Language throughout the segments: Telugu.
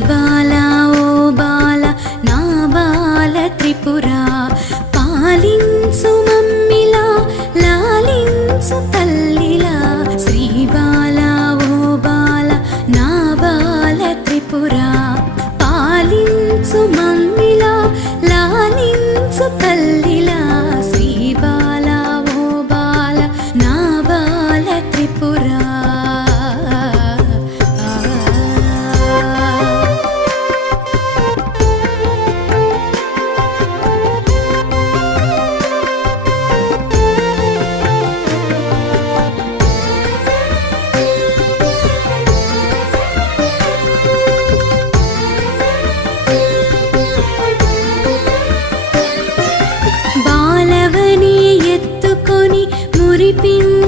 బాల ఓ బాల నా బాల త్రిపుర పాలించు మమ్మిలా లాలించు తల్లిలా శ్రీ బాల ఓ బాల నా బాల త్రిపుర పాలించు మమ్మిలా లాలించు తల్లిలా శ్రీ బాల ఓ బాల నా బాల త్రిపుర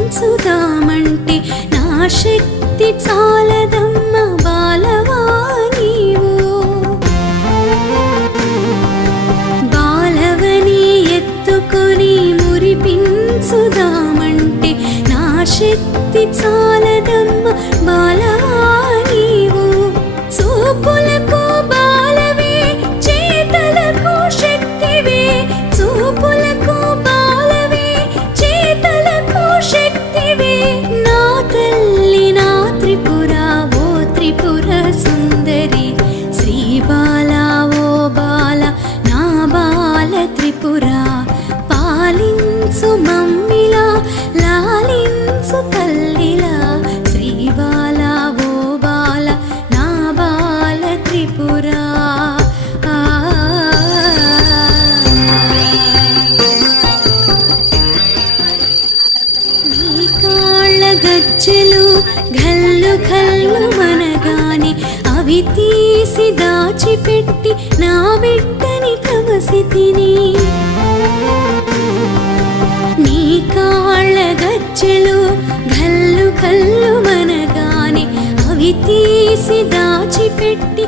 మురిపించుదామంటే నా శక్తి చాలదమ్మ బాలవా నీవు బాలవని ఎత్తుకొని మురిపించుదామంటే నా శక్తి చాలదమ్మ బాలవా నీవు చూపులకు బాలవే చేతలకు శక్తివే చూపులకు బాలవే చేతలకు శక్తివే నా తల్లి నా త్రిపుర ఓ త్రిపుర సుందరి శ్రీ బాల ఓ బాల నా బాల త్రిపుర పాలించు మమ్మిలా లాలించు తల్లిలా శ్రీ బాల ఓ బాల నా బాల త్రిపుర గజ్జెలు ఘల్లు ఘల్లు మనగానే అవి తీసి దాచిపెట్టి నా బిడ్డని తమసితిని నీ కాళ్ళ గజ్జెలు ఘల్లు ఘల్లు మనగానే అవి తీసి దాచిపెట్టి